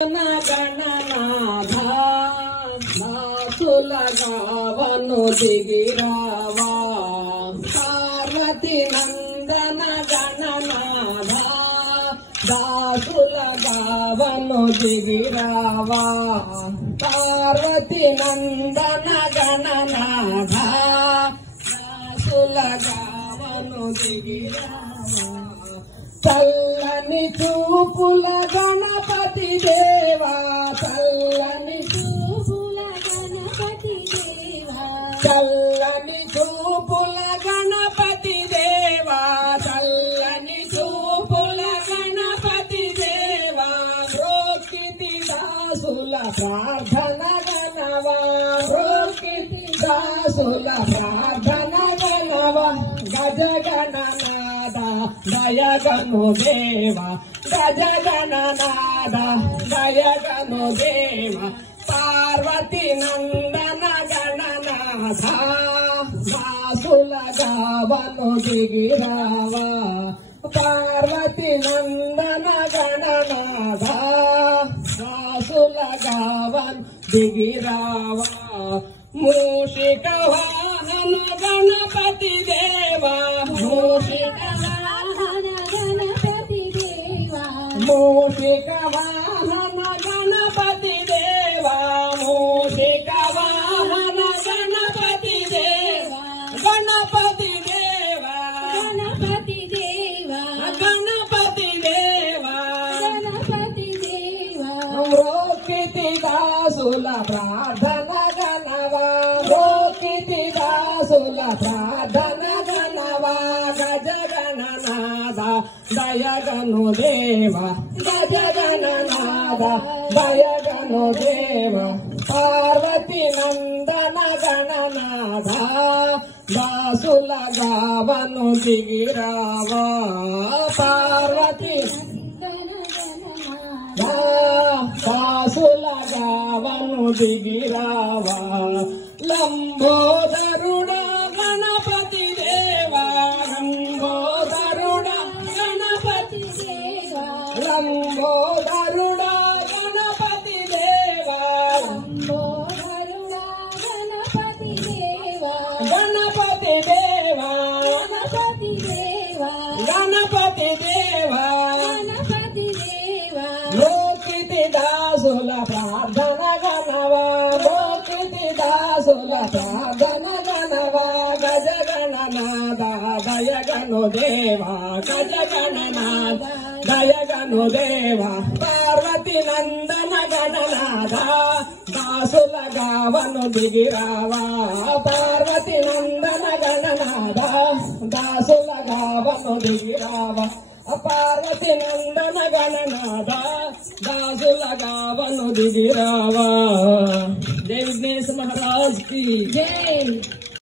గణనాథ దాసుల గావను దిగిరావా పార్వతి నందన గణనాథ దాసుల గావను దిగిరావా పార్వతి నందన గణనాథ దాసుల గావను దిగిరావా చల్లని చూపుల గణపతి దేవా చల్లని చూపుల గణపతి దేవా చల్లని చూపుల గణపతి దేవా చల్లని చూపుల గణపతి దేవా రోకితి దాసుల ప్రార్థన గణవా రోకితి దాసుల ప్రార్థన గణవా గజ గణనాథ దయగను దేవ గజ గణనాథ దయగను దేవ పార్వతి నందన గణనాథ దాసుల గావను దిగిరావా పార్వతి నందన గణనాథ దాసుల గావను దిగిరావా మూషిక వాహన గణపతి దేవా మూషిక మూషిక వాహన గణపతి దేవా మూషిక వాహన గణపతి దేవా గణపతి దేవా గణపతి దేవా గణపతి దేవా గణపతి దేవా రోకితి దాసుల ప్రార్థన గణవా రోకితి దాసుల ప్రార్థన గణవా గజ గణనాథ దయగను దేవ గజ గణనాథ దయగను దేవ పార్వతి నందన గణనాథ దాసుల గావను దిగిరావా పార్వతి దాసుల గావను దిగిరావా లంబోదరుడా గణపతి దేవా లంబోదరుడా గణపతి దేవా లంబోదరుడా గణపతి దేవా లంబోదరుడా గణపతి దేవా గణపతి దేవా గణపతి దేవా గణపతి దేవా గణపతి దేవా లోకితి దాసుల ప్రార్థన గణవా లోకితి దాసుల ప్రార్థన గణవా గజ గణనాథ దయగను దేవా గజ గణనాథ దయగను దేవా పార్వతి నందన గణనాథ దాసుల గావను దిగిరావా పార్వతి నందన గణనాథ దాసుల గావను దిగిరావా పార్వతి నందన గణనాథ దాసుల గావను దిగిరావా జై విఘ్నేశ్వర महाराज की जय।